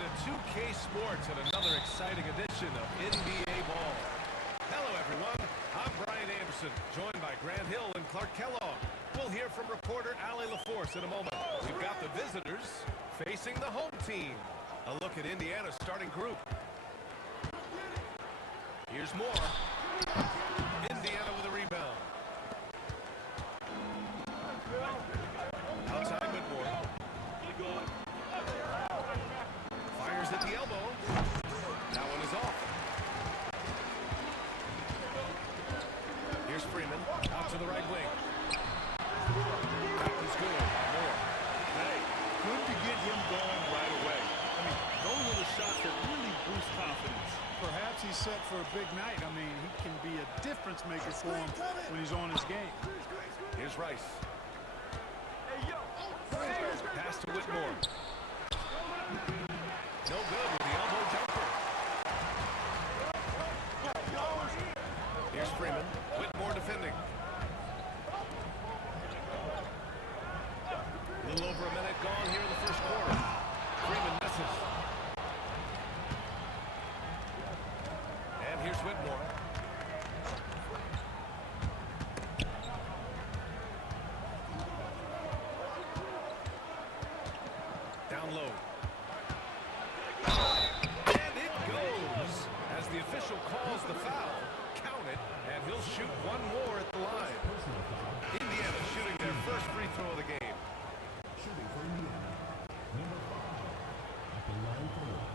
into 2K Sports and another exciting edition of NBA Ball. Hello, everyone. I'm Brian Anderson, joined by Grant Hill and Clark Kellogg. We'll hear from reporter Allie LaForce in a moment. We've got the visitors facing the home team. A look at Indiana's starting group. Here's Moore. Indiana with a rebound. Outside Whitmore. Fires at the elbow. That one is off. Here's Freeman. Out to the right wing. That was good. Moore. Hey, good to get him going right away. I mean, those are the shots that really boost confidence. Perhaps he's set for a big night. I mean, he can be a difference maker for him when he's on his game. Here's Rice. Pass to Whitmore. No good with the elbow jumper. Here's Freeman. Whitmore defending. A little over a minute gone here in the first quarter. Freeman misses. And here's Whitmore. Down low. And it goes. As the official calls the foul, count it, and he'll shoot one more at the line. Indiana shooting their first free throw of the game. Shooting for Indiana, number 5 at the line for one.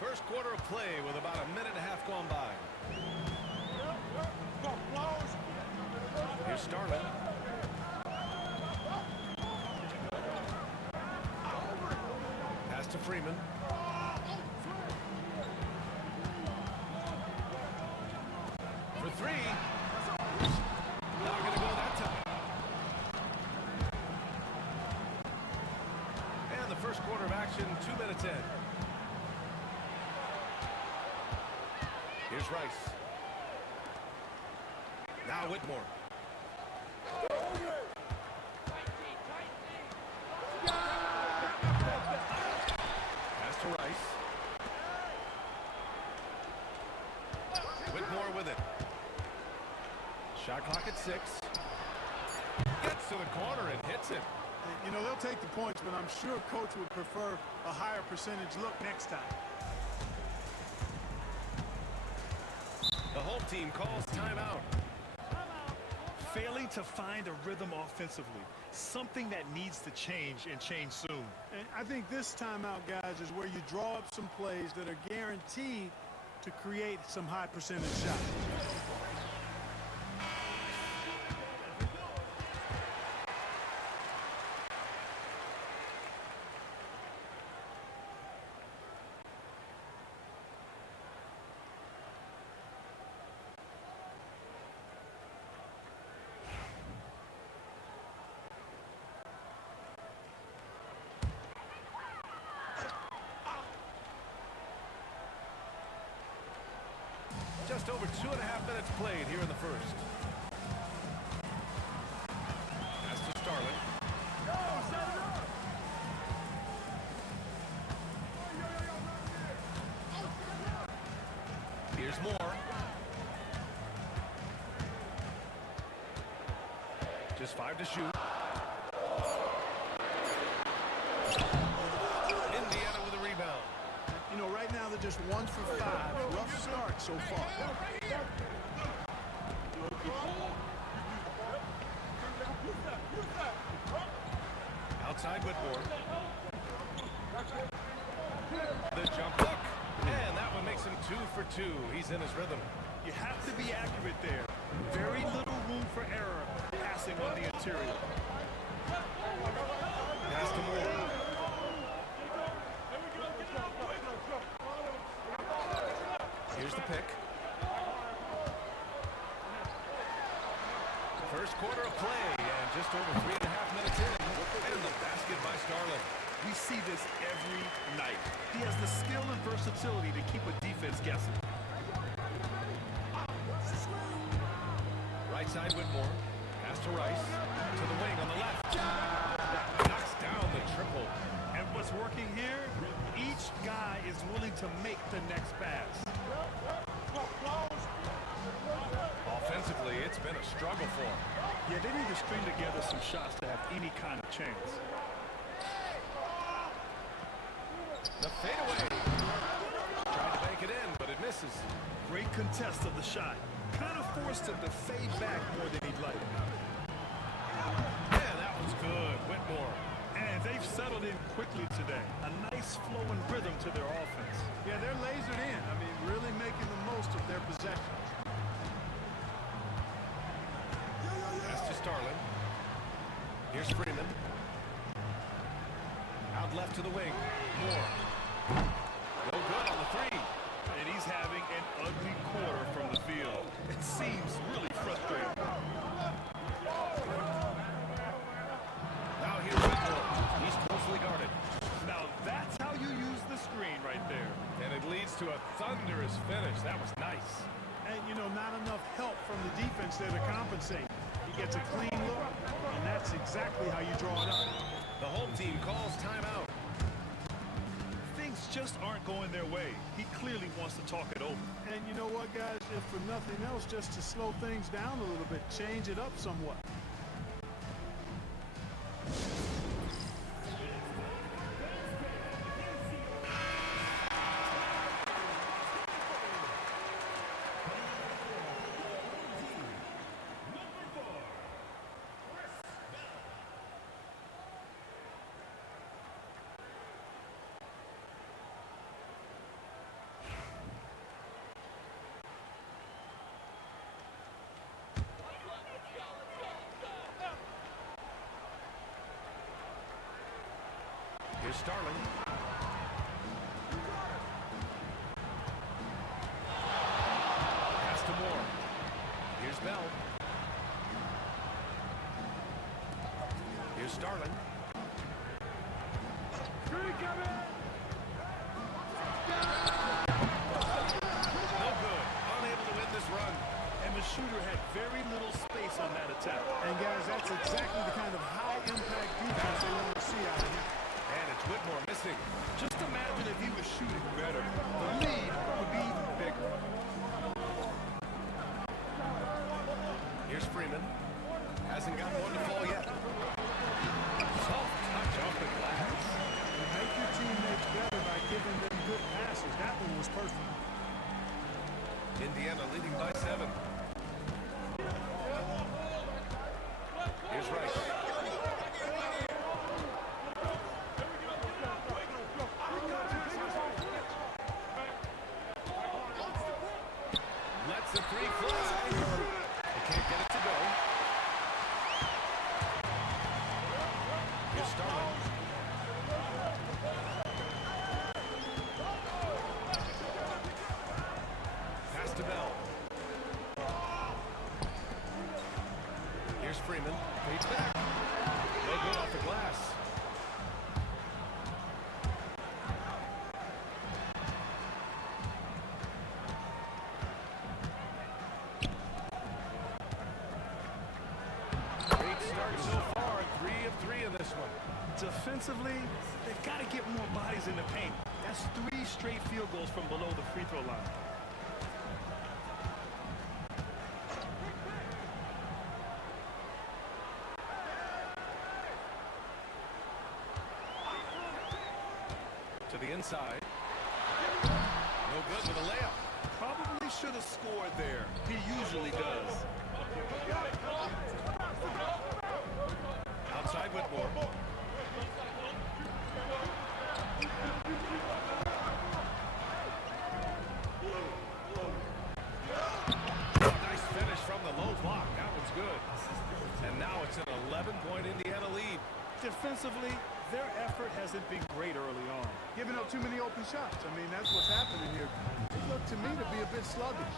First quarter of play with about a minute and a half gone by. Here's Starlin. Pass to Freeman. For three. Not going to go that time. And the first quarter of action, 2 minutes in. Here's Rice. Now Whitmore. Pass to Rice. Whitmore with it. Shot clock at 6. Gets to the corner and hits it. You know, they'll take the points, but I'm sure coach would prefer a higher percentage look next time. The home team calls timeout. Failing to find a rhythm offensively, something that needs to change and change soon. And I think this timeout, guys, is where you draw up some plays that are guaranteed to create some high percentage shots. Just over 2.5 minutes played here in the first. Pass to Starlin. Here's Moore. Just 5 to shoot. Indiana with a rebound. You know, right now they're just 1 for 5. Rough start so far. Outside Whitmore. The jump hook. And that one makes him 2 for 2. He's in his rhythm. You have to be accurate there. Very little room for error passing on the interior. Pass to Moore. Here's the pick. First quarter of play, and just over 3.5 minutes in, and the basket by Starlin. We see this every night. He has the skill and versatility to keep a defense guessing. Right side, Whitmore. Pass to Rice. To the wing on the left. Knocks down the triple. And what's working here? Each guy is willing to make the next pass. Offensively, it's been a struggle for him. Yeah, they need to string together some shots to have any kind of chance. The fadeaway. Tried to bank it in, but it misses. Great contest of the shot. Kind of forced him to fade back more than he'd like. Yeah, that was good. Whitmore. And they've settled in quickly today. A nice flowing rhythm to their offense. Yeah, they're lasered in. I mean, really making the most of their possessions. Pass to Starling. Here's Freeman. Out left to the wing. Moore. No good on the three. And he's having an ugly quarter from the field. It seems really frustrating. Now here's Whitmore. He's closely guarded. Now that's how you use the screen right there. And it leads to a thunderous finish. That was nice. And, you know, not enough help from the defense there to compensate. He gets a clean look, and that's exactly how you draw it up. The home team calls timeout. Things just aren't going their way. He clearly wants to talk it over. And you know what, guys? If for nothing else, just to slow things down a little bit, change it up somewhat. Here's Starling. Pass to Moore. Here's Bell. Here's Starling. No good. Unable to win this run. And the shooter had very little space on that attack. And, guys, that's exactly the kind of high-impact defense they want to see out of him. And it's Whitmore missing. Just imagine if he was shooting better. The lead would be even bigger. Here's Freeman. Hasn't got one to fall yet. Soft touch off the glass. You make your teammates better by giving them good passes. That one was perfect. Indiana leading by 7. Here's Rice. Lets the three fly. They can't get it to go. Here's Starling. Pass to Bell. Here's Freeman. Fades back. No good off the glass. Great start so far. 3 of 3 in this one. Defensively, they've got to get more bodies in the paint. That's 3 straight field goals from below the free throw line. To the inside. No good with a layup. Probably should have scored there. He usually does. Outside Whitmore. Nice finish from the low block. That one's good. And now it's an 11-point Indiana lead. Defensively, their effort hasn't been great early on. Giving up too many open shots. I mean, that's what's happening here. It looked to me to be a bit sluggish.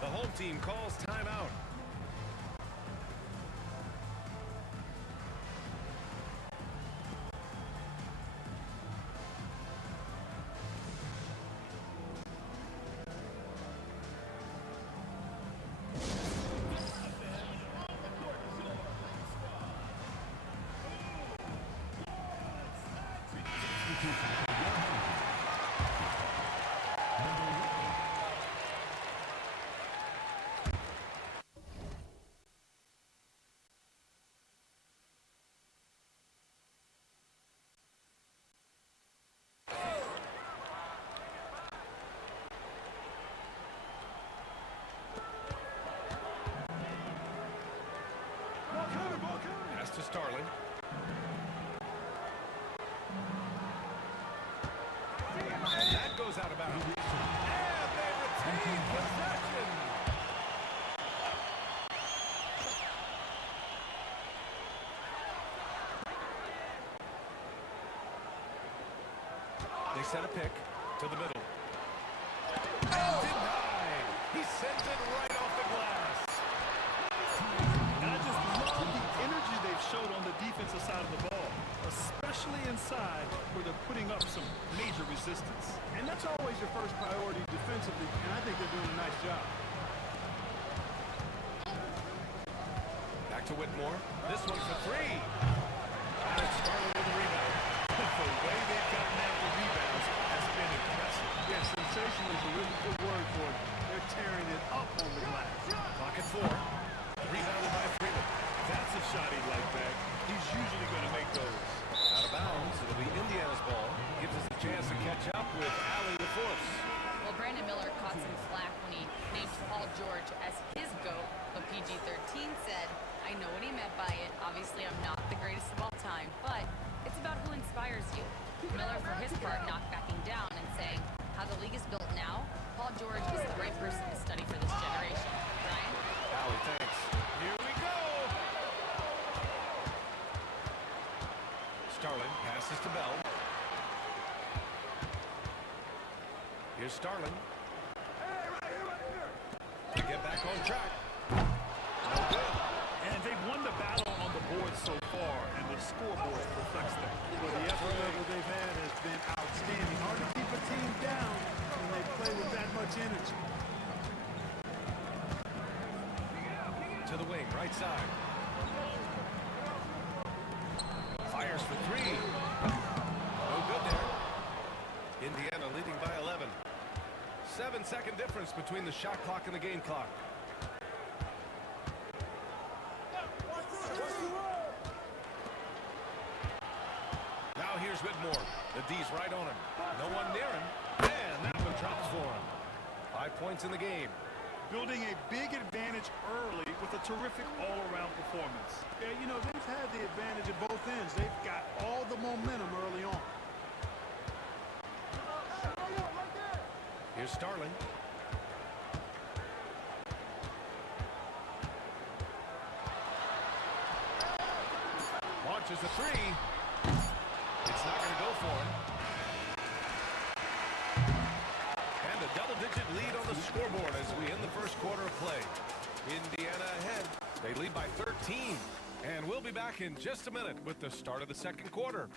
The home team calls timeout. Pass to Starling. And that goes out of bounds. And they retain possession. They set a pick to the middle. And denied. He sends it right off the glass. And I just love the energy they've showed on the defensive side of the ball, especially inside where they're putting up some major resistance. And that's always your first priority defensively, and I think they're doing a nice job. Back to Whitmore. This one for three. And it's Starling with a rebound. The way they've gotten after rebounds has been impressive. Yeah, sensational is a really good word for it. They're tearing it up on the glass. Clock at 4. Rebounded by Freeman. That's a shot he'd like back. He's usually going to make those. Out of bounds. It'll be Indiana's ball. Gives us a chance to catch up with Allie LaForce. Well, Brandon Miller caught some flack when he named Paul George as his GOAT, but PG-13 said, I know what he meant by it. Obviously, I'm not the greatest of all time, but it's about who inspires you. Miller, for his part, not backing down and saying, how the league is built now, Paul George is the right person to study for this generation. Brian? Allie, thanks. Here we go. Starling passes to Bell. Here's Starling. To get back on track. No good. And they've won the battle on the board so far, and the scoreboard reflects that. Well, the effort level they've had has been outstanding. Hard to keep a team down when they play with that much energy. To the wing, right side. Fires for three. No good there. Indiana leading by 11. 7-second difference between the shot clock and the game clock. Now here's Whitmore. The D's right on him. No one near him. And that one drops for him. 5 points in the game. Building a big advantage early with a terrific all-around performance. Yeah, you know, they've had the advantage at both ends. They've got all the momentum early on. Here's Starling. Launches a three. It's not going to go for him. And a double-digit lead on the scoreboard as we end the first quarter of play. Indiana ahead. They lead by 13. And we'll be back in just a minute with the start of the second quarter.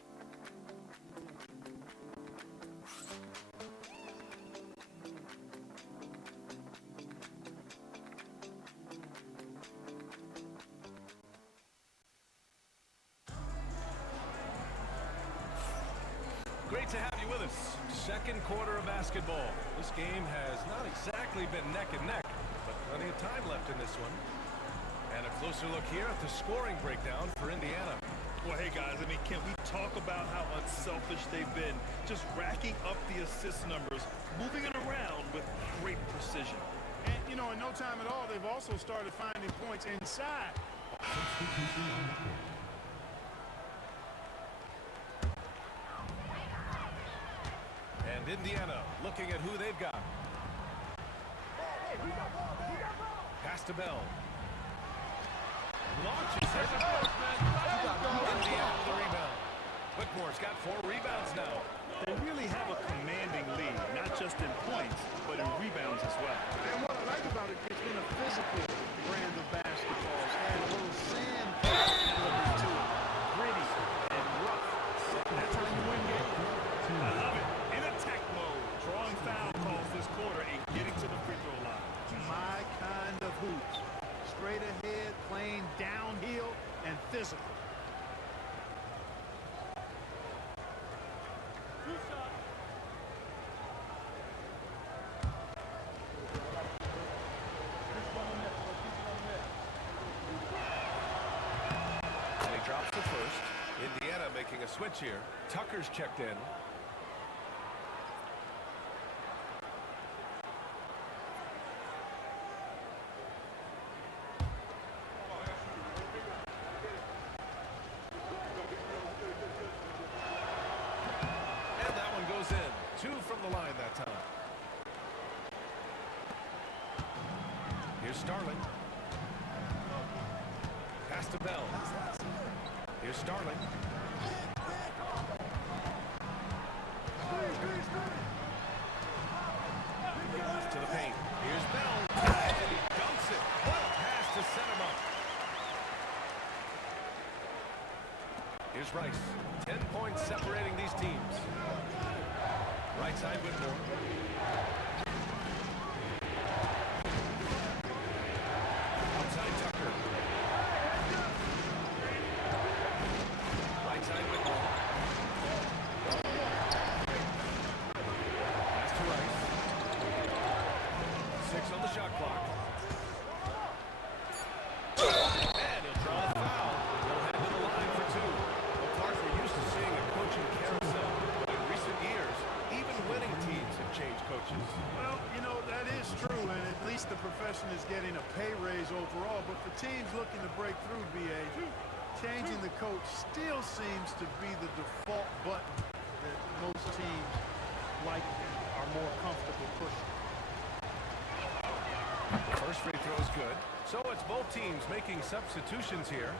Great to have you with us. Second quarter of basketball. This game has not exactly been neck and neck, but plenty of time left in this one. And a closer look here at the scoring breakdown for Indiana. Well, hey, guys, I mean, can we talk about how unselfish they've been? Just racking up the assist numbers, moving it around with great precision. And, you know, in no time at all, they've also started finding points inside. And Indiana looking at who they've got. Pass to Bell. Launches. There's a post, man. Indiana with the rebound. Whitmore's got 4 rebounds now. They really have a commanding lead, not just in points, but in rebounds as well. And what I like about it, it's been a physical brand of basketball. It's had a little sand element to it. Gritty and rough. That's how you win games. I love it. In attack mode, drawing foul calls this quarter and getting to the free throw line. My kind of hoops. Straight ahead, playing downhill, and physical. drops the first. Indiana making a switch here. Tucker's checked in. And that one goes in. 2 from the line that time. Here's Starling. Pass to Bell. Here's Starling. To the paint. Here's Bell. And he dunks it. What a pass to set him up. Here's Rice. 10 points separating these teams. Right side Whitmore. Outside Tucker. Right side Whitmore. Pass to Rice. 6 on the shot clock. And he'll draw a foul. He'll head to the line for 2. Well, Clark, we're used to seeing a coaching carousel. In recent years, even winning teams have changed coaches. Well, you know, that is true, and at least the profession is getting a pay raise overall. But for teams looking to break through, BA, changing the coach still seems to be the default button that most teams like are more comfortable pushing. The first free throw is good. So it's both teams making substitutions here.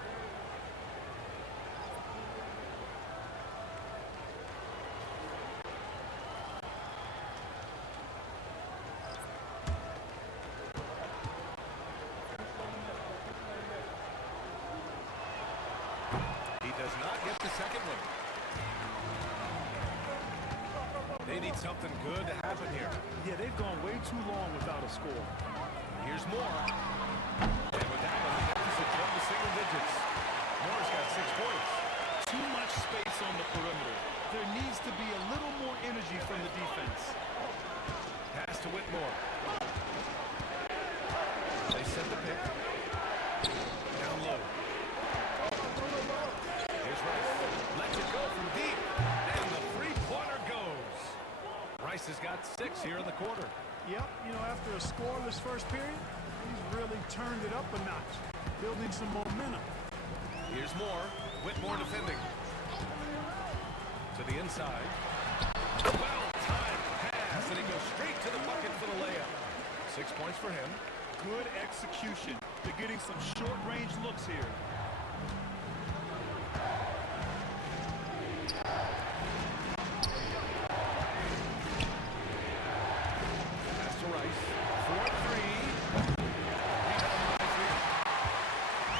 He does not get the second one. They need something good to happen here. Yeah, they've gone way too long without a score. Here's Moore. And with that one, the deficit jumped to single digits. Moore's got 6 points. Too much space on the perimeter. There needs to be a little more energy from the defense. Pass to Whitmore. They set the pick. Down low. Here's Rice. Lets it go from deep. And the three-pointer goes. Rice has got 6 here in the quarter. Yep, you know, after a scoreless first period, he's really turned it up a notch, building some momentum. Here's Moore. Whitmore defending. To the inside. Well-timed pass, and he goes straight to the bucket for the layup. 6 points for him. Good execution. They're getting some short-range looks here. Pass to Rice. 4-3. Rebound by Freeman.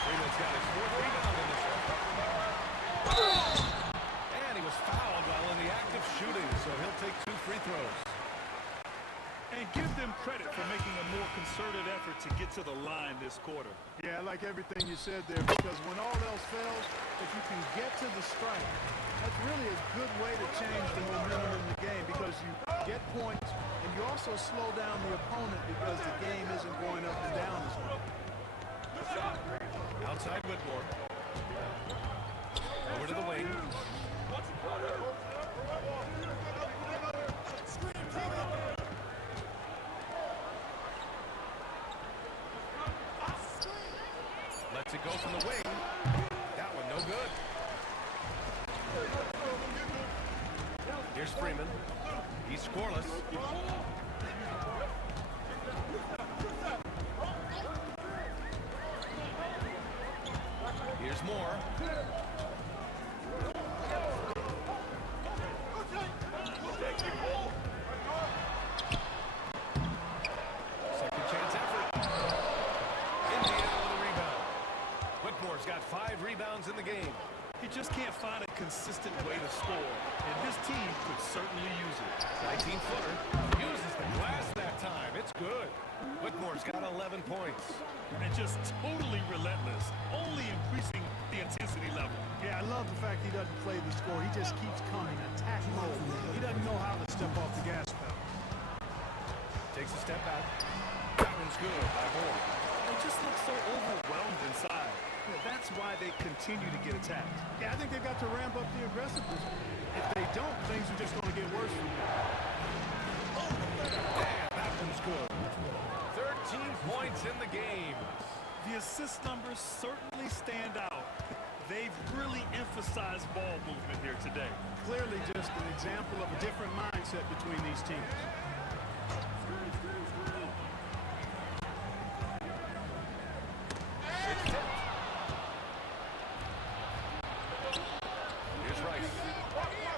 Freeman's got his 4th rebound in this one. And he was fouled while in the act of shooting, so he'll take 2 free throws. And give them credit for making a more concerted effort to get to the line this quarter. Yeah, I like everything you said there, because when all else fails, if you can get to the strike, that's really a good way to change the momentum in the game, because you get points and you also slow down the opponent because the game isn't going up and down as much. Outside Whitmore. Over to the wing. Lets it go from the wing. That one no good. Here's Freeman. He's scoreless. Here's Moore. Second chance effort. Indiana with a rebound. Whitmore's got 5 rebounds in the game. He just can't find a consistent way to score, and this team could certainly use it. 19-footer. Uses the glass that time. It's good. Whitmore's got 11 points. And just totally relentless, only increasing the intensity level. Yeah, I love the fact he doesn't play the score. He just keeps coming, attack mode. He doesn't know how to step off the gas pedal. Takes a step back. That one's good by Moore. They just look so overwhelmed inside. That's why they continue to get attacked. Yeah, I think they've got to ramp up the aggressiveness. If they don't, things are just going to get worse from here. And that one's good. 13 points in the game. The assist numbers certainly stand out. They've really emphasized ball movement here today. Clearly just an example of a different mindset between these teams. It's tipped. Here's Rice.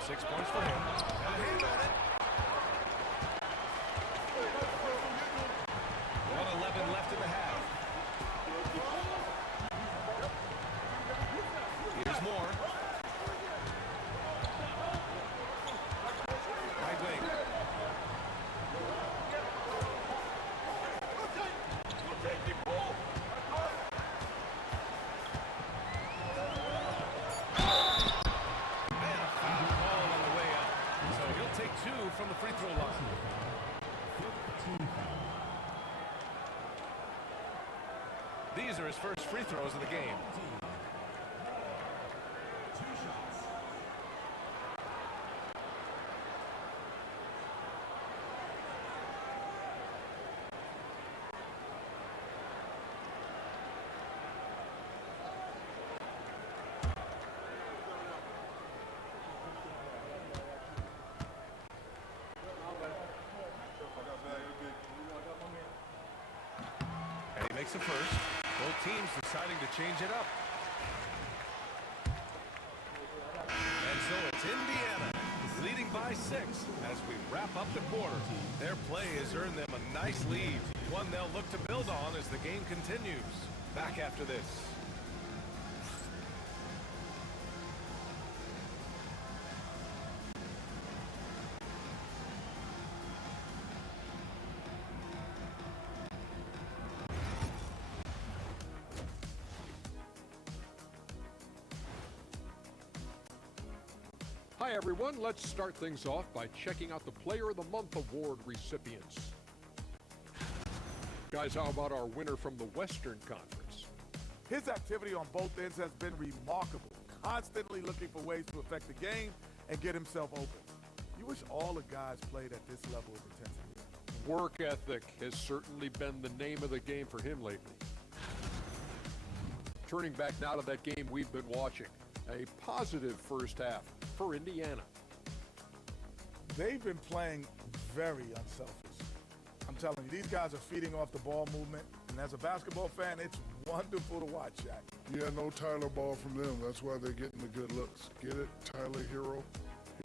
6 points for him. And a hand on it. 1:11 left in the half. Here's Moore. Right wing. And a foul call on the way out. So he'll take 2 from the free throw line. These are his first free throws of the game. And he makes a first. Both teams deciding to change it up. And so it's Indiana leading by 6 as we wrap up the quarter. Their play has earned them a nice lead, one they'll look to build on as the game continues. Back after this. Hi everyone, let's start things off by checking out the Player of the Month award recipients. Guys, how about our winner from the Western Conference? His activity on both ends has been remarkable, constantly looking for ways to affect the game and get himself open. You wish all the guys played at this level of intensity. Work ethic has certainly been the name of the game for him lately. Turning back now to that game we've been watching, a positive first half for Indiana. They've been playing very unselfish. I'm telling you, these guys are feeding off the ball movement, and as a basketball fan, it's wonderful to watch, Shaq. Yeah, no Tyler Ball from them. That's why they're getting the good looks. Get it? Tyler Hero?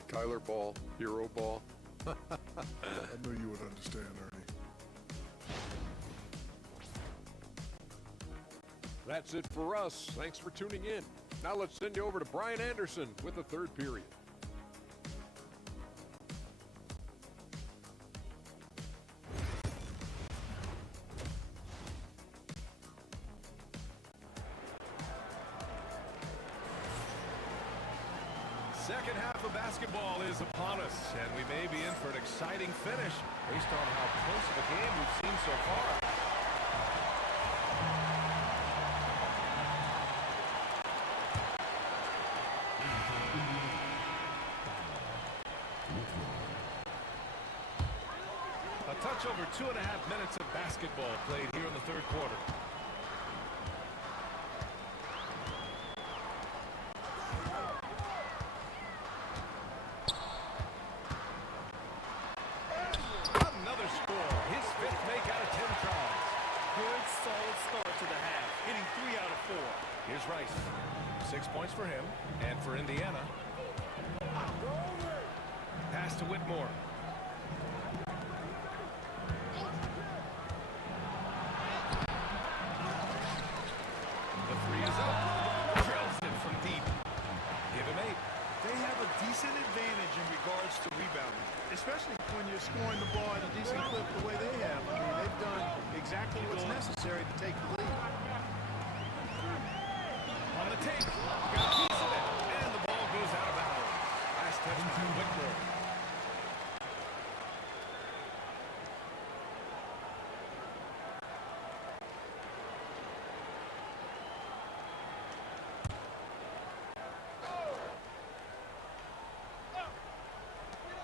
Tyler Ball, Hero Ball. I knew you would understand, Ernie. That's it for us. Thanks for tuning in. Now let's send you over to Brian Anderson with the third period. Second half of basketball is upon us, and we may be in for an exciting finish based on how close of a game we've seen so far. A touch over 2.5 minutes of basketball played here in the third quarter. Another score. His 5th make out of 10 tries. Good, solid start to the half, hitting 3 out of 4. Here's Rice. 6 points for him and for Indiana. Pass to Whitmore. The 3 is up. Drills it from deep. Give him 8. They have a decent advantage in regards to rebounding. Especially when you're scoring the ball at a decent clip the way they have. I mean, they've done exactly what's necessary to take the lead. On the tape. Got a piece of it. And the ball goes out of bounds. Last touch by Whitmore.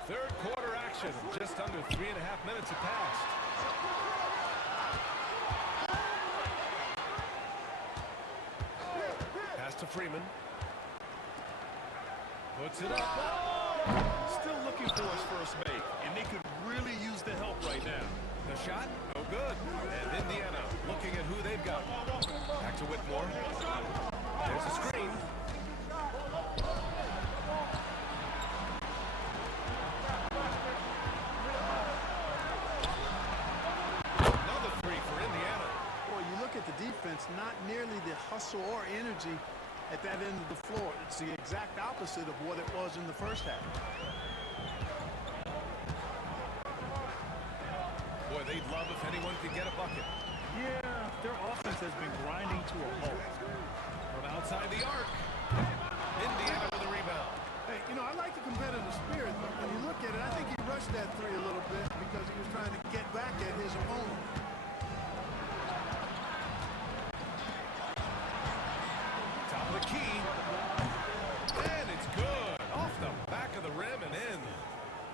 Third quarter action. Just under 3.5 minutes have passed. Pass to Freeman. Puts it up. Still looking for his first make, and they could really use the help right now. The shot, no good. And Indiana looking at who they've got. Back to Whitmore. There's a screen. Another three for Indiana. Boy, you look at the defense, not nearly the hustle or energy at that end of the floor. It's the exact opposite of what it was in the first half. Boy, they'd love if anyone could get a bucket. Yeah, their offense has been grinding to a halt. From outside the arc. Indiana with a rebound. Hey, you know, I like the competitive spirit, but when you look at it, I think he rushed that three a little bit because he was trying to get back at his opponent. Top of the key. And it's good. Off the back of the rim and in.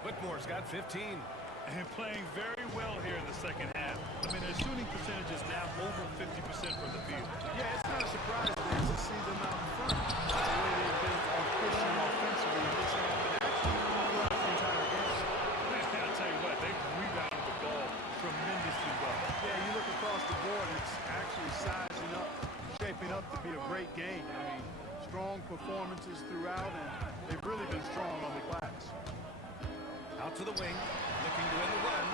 Whitmore's got 15. And playing very well here in the second half. I mean, their shooting percentage is now over 50% from the field. Yeah, it's not a surprise then to see them out in front. The way they've been efficient offensively in this half and actually throughout the entire game. I'll tell you what, they've rebounded the ball tremendously well. Yeah, you look across the board, it's actually sizing up, shaping up to be a great game. I mean, strong performances throughout, and they've really been strong on the glass. Out to the wing, looking to win the run.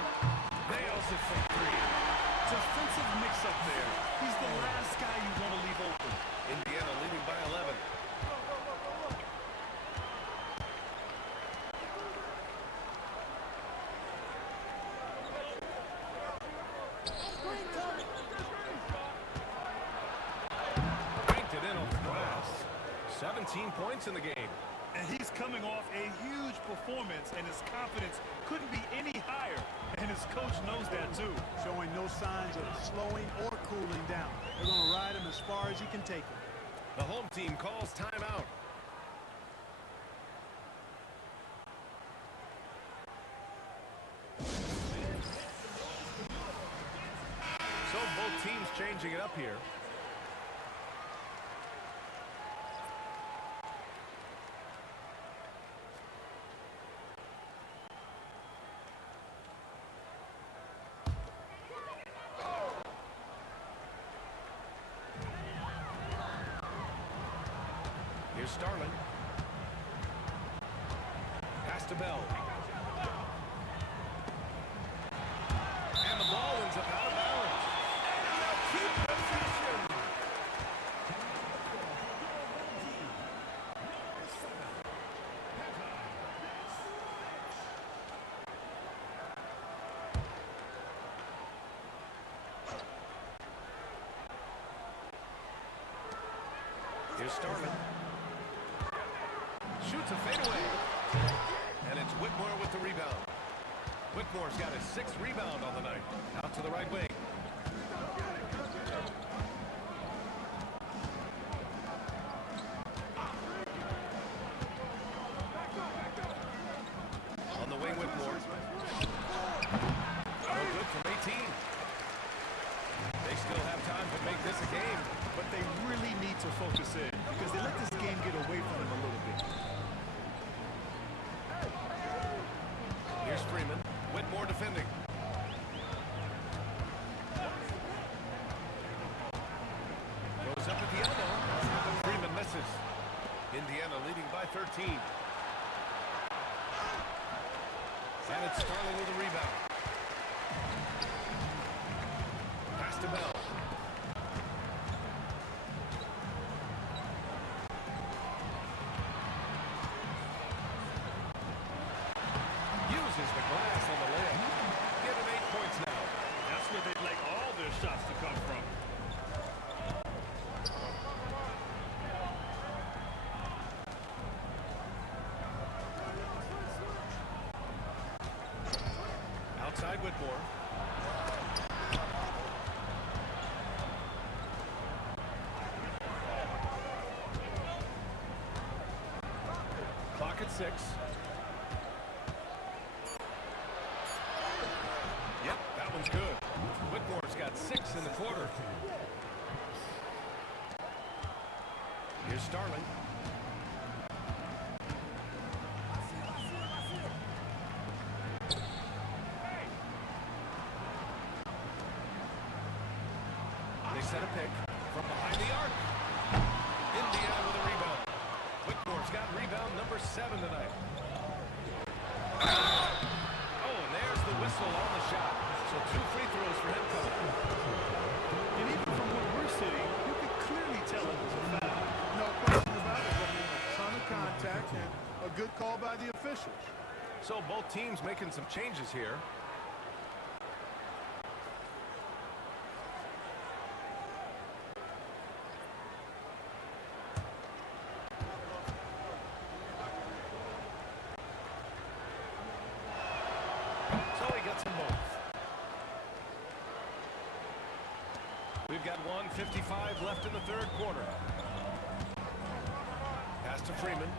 Nails it from three. Defensive mix-up there. He's the last guy you want to leave open. Indiana leading by 11. Banked it in off the glass. 17 points in the game. And he's coming off a huge performance, and his confidence couldn't be any higher. And his coach knows that, too. Showing no signs of slowing or cooling down. They're going to ride him as far as he can take him. The home team calls timeout. So both teams changing it up here. Here's Starling. Pass to Bell. And the ball ends up out of bounds. And they'll keep possession. Here's Starling. Shoots a fadeaway. And it's Whitmore with the rebound. Whitmore's got his 6th rebound on the night. Out to the right wing. On the wing, Whitmore. No good from 18. They still have time to make this a game. But they really need to focus in because they let this game get away from them a little bit. Here's Freeman. Whitmore defending. Goes up at the elbow. Freeman misses. Indiana leading by 13. And it's Starling with a rebound. Pass to Bell. Uses the glass on the layup. Given 8 points now. That's where they'd like all their shots to come from. Outside Whitmore. Clock at 6. is good. Whitmore's got 6 in the quarter. Here's Starling. They set a pick from behind the arc. Indiana with a rebound. Whitmore's got rebound number 7 tonight. Oh, and there's the whistle on the shot. So 2 free throws for him coming. And even from where we're sitting, you can clearly tell it was a foul. No question about it. I mean, a ton of contact and a good call by the officials. So both teams making some changes here. So he gets them both. We've got 1:55 left in the third quarter. Pass to Freeman.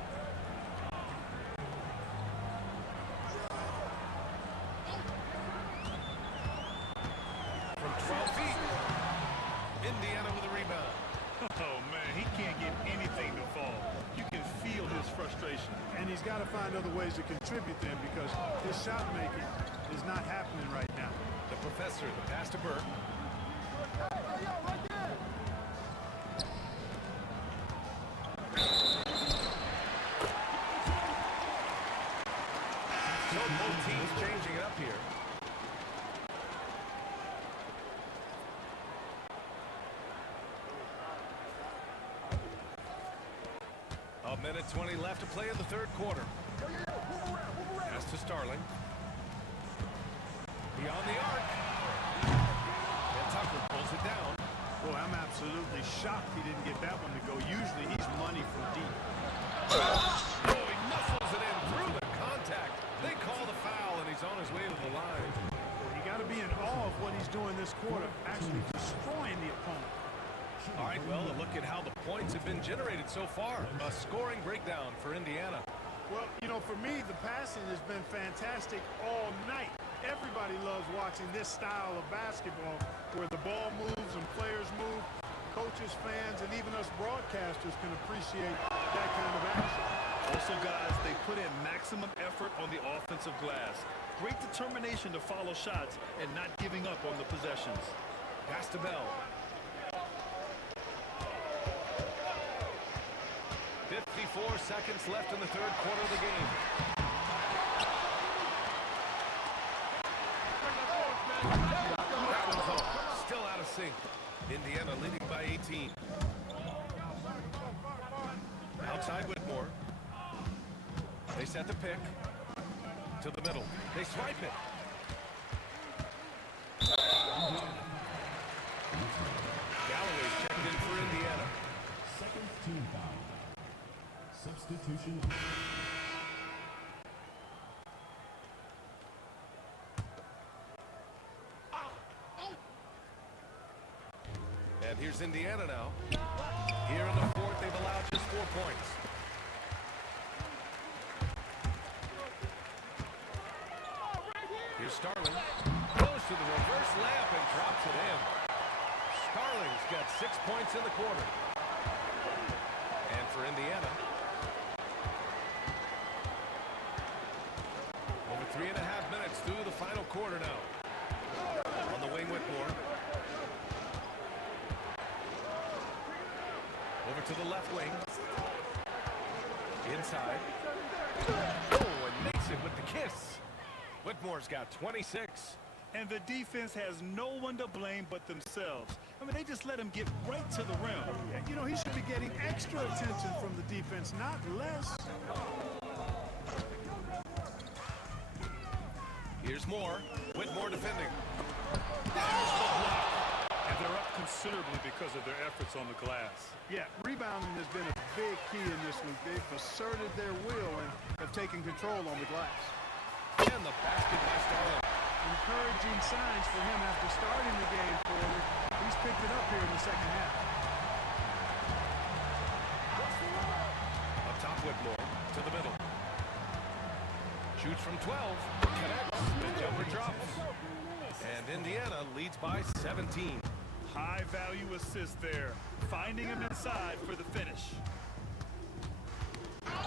From 12 feet. Indiana with a rebound. Oh, man, he can't get anything to fall. You can feel his frustration. And he's got to find other ways to contribute then because his shot making is not happening right now. The professor, the pass to Burke. So both teams changing it up here. A minute 20 left to play in the third quarter. Pass to Starling. Beyond the arc. And Tucker pulls it down. Boy, I'm absolutely shocked he didn't get that one to go. Usually he's money from deep. Oh, he muscles it in through the contact. They call the foul, and he's on his way to the line. You got to be in awe of what he's doing this quarter, actually destroying the opponent. All right, well, a look at how the points have been generated so far. A scoring breakdown for Indiana. Well, you know, for me, the passing has been fantastic all night. Everybody loves watching this style of basketball where the ball moves and players move. Coaches, fans, and even us broadcasters can appreciate that kind of action. Also, guys, they put in maximum effort on the offensive glass. Great determination to follow shots and not giving up on the possessions. Pass to Bell. 54 seconds left in the third quarter of the game. That one's home. Still out of sync. Indiana leading by 18. Outside Whitmore. They set the pick. To the middle. They swipe it. Galloway's checked in for Indiana. Second team foul. Substitution. And here's Indiana now. Here in the fourth, they've allowed just 4 points. Here's Starling. Goes to the reverse layup and drops it in. Starling's got 6 points in the quarter. And for Indiana, over 3.5 minutes through the final quarter now. On the wing, Whitmore. Over to the left wing. Inside. Oh, and makes it with the kiss. Whitmore's got 26. And the defense has no one to blame but themselves. I mean, they just let him get right to the rim. You know, he should be getting extra attention from the defense, not less. Here's Moore. Whitmore defending. There's the block. And they're up considerably because of their efforts on the glass. Yeah, rebounding has been a big key in this week. They've asserted their will and have taken control on the glass. And the basket by Starling. Encouraging signs for him after starting the game forward. He's picked it up here in the second half. Up top, Whitmore to the middle. Shoots from 12. Connects. The jumper drops. And And Indiana leads by 17. High value assist there. Finding him inside for the finish.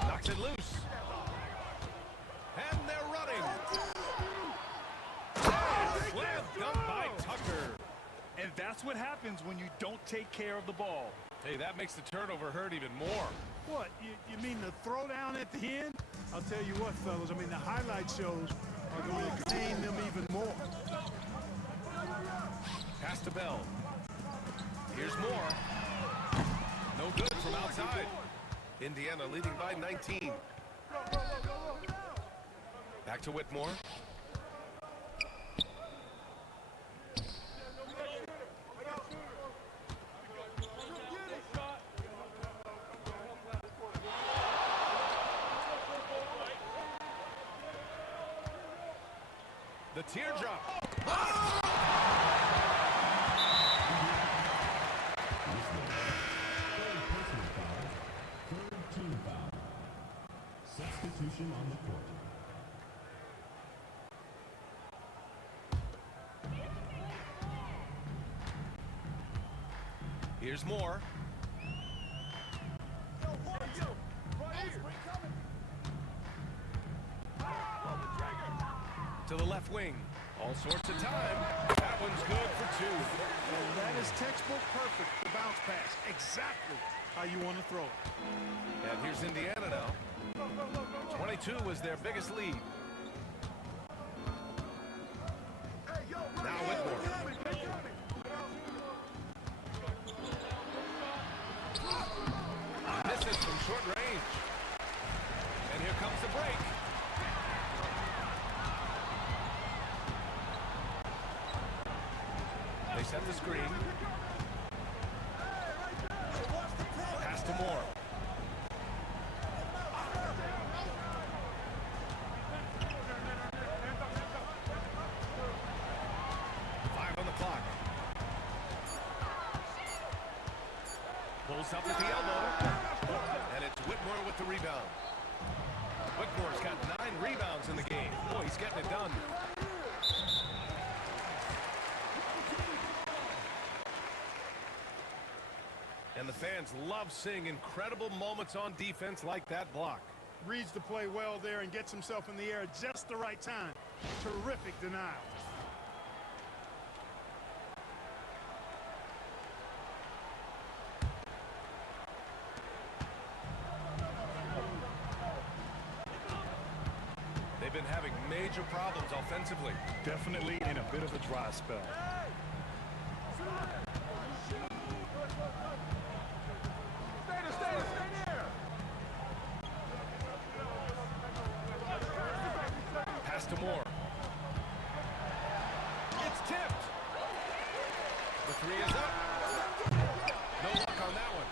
Knocks it loose. And they're running. Slam dunk by Tucker. And that's what happens when you don't take care of the ball. Hey, that makes the turnover hurt even more. What, you mean the throwdown at the end? I'll tell you what, fellas, I mean, the highlight shows are going to contain them even more. Pass to Bell. Here's more. No good from outside. Indiana leading by 19. Back to Whitmore. The teardrop. Third team foul. Substitution on the court. Here's more. To the left wing. All sorts of time. That one's good for two. And that is textbook perfect, the bounce pass. Exactly how you want to throw it. And here's Indiana now. 22 was their biggest lead. Now Whitmore. Misses from short range. And here comes the break. They set the screen. Pass to Moore. Pulls up at the elbow. And it's Whitmore with the rebound. Whitmore's got 9 rebounds in the game. Boy, he's getting it done. And the fans love seeing incredible moments on defense like that block. Reads the play well there and gets himself in the air at just the right time. Terrific denial. They've been having major problems offensively. Definitely in a bit of a dry spell. Pass to Moore. It's tipped. The three is up. No luck on that one.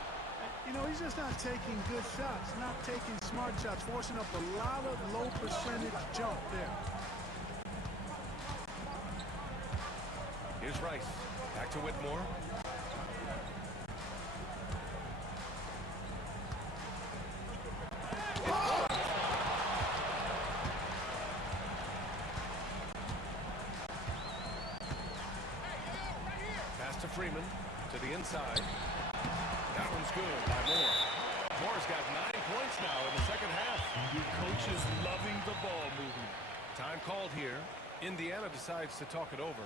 You know, he's just not taking good shots, not taking smart shots, forcing up a lot of low percentage jump there. Here's Rice. Back to Whitmore. Pass to Freeman. To the inside. That one's good by Moore. Moore's got 9 points now in the second half. Your coach is loving the ball movement. Time called here. Indiana decides to talk it over.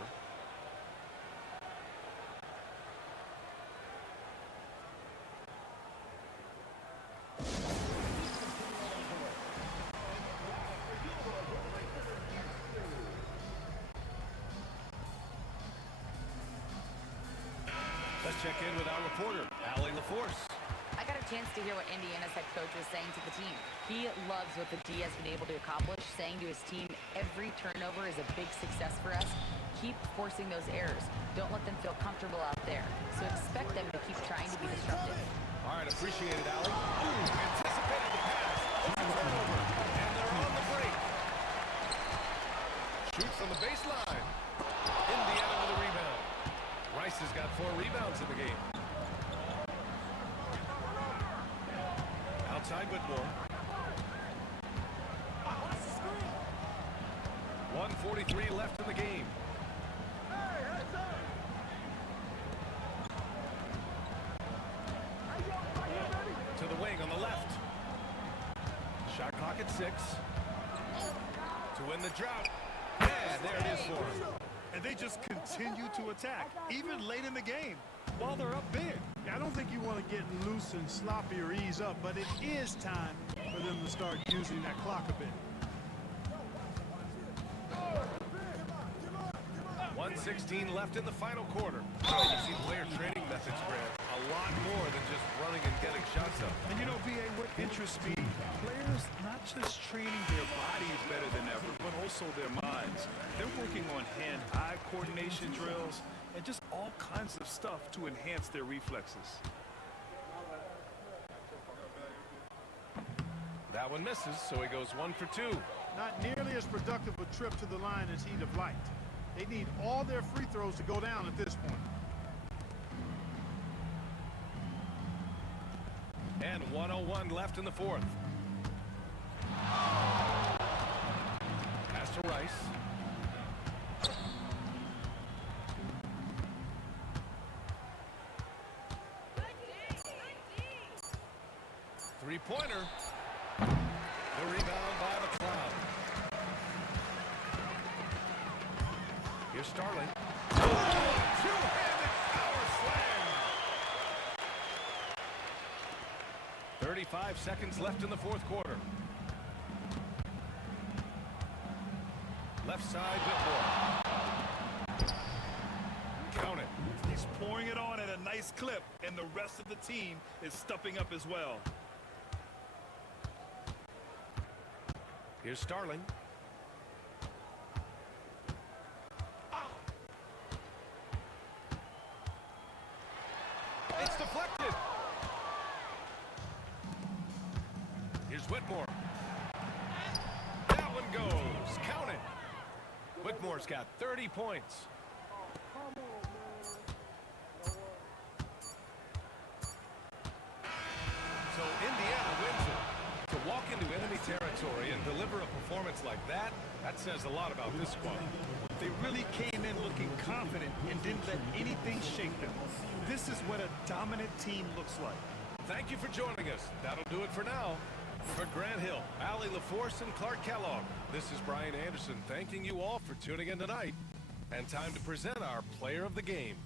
Let's check in with our reporter, Allie LaForce. I got a chance to hear what Indiana's head coach was saying to the team. He loves what the D has been able to accomplish, saying to his team, every turnover is a big success for us. Keep forcing those errors. Don't let them feel comfortable out there. So expect them to keep trying to be disruptive. All right, appreciate it, Allie. Anticipated the pass. Turnover. And they're on the break. Shoots from the baseline. Indiana with a rebound. Rice has got 4 rebounds in the game. Outside Whitmore. 1:43 left in the game. at 6. To win the drought. Yeah, there it is for him. And they just continue to attack, even late in the game, while they're up big. I don't think you want to get loose and sloppy or ease up, but it is time for them to start using that clock a bit. 1:16 left in the final quarter. You see player training methods, Grant. A lot more than just running and getting shots up. And you know, BA, what interests me, players not just training their bodies better than ever, but also their minds. They're working on hand-eye coordination drills and just all kinds of stuff to enhance their reflexes. That one misses, so he goes 1 for 2. Not nearly as productive a trip to the line as he'd have liked. They need all their free throws to go down at this point. And 1:01 left in the fourth. Pass to Rice. Three-pointer. The rebound by the Cloud. Here's Starling. Two-handed power slam. 35 seconds left in the fourth quarter. Left side, Whitmore. Count it. He's pouring it on at a nice clip, and the rest of the team is stepping up as well. Here's Starling. It's deflected. Here's Whitmore. That one goes. Count it. Whitmore's got 30 points. So Indiana wins it. To walk into enemy territory and deliver a performance like that, that says a lot about this squad. They really came in looking confident and didn't let anything shake them. This is what a dominant team looks like. Thank you for joining us. That'll do it for now. For Grant Hill, Allie LaForce, and Clark Kellogg, this is Brian Anderson thanking you all for tuning in tonight. And time to present our player of the game.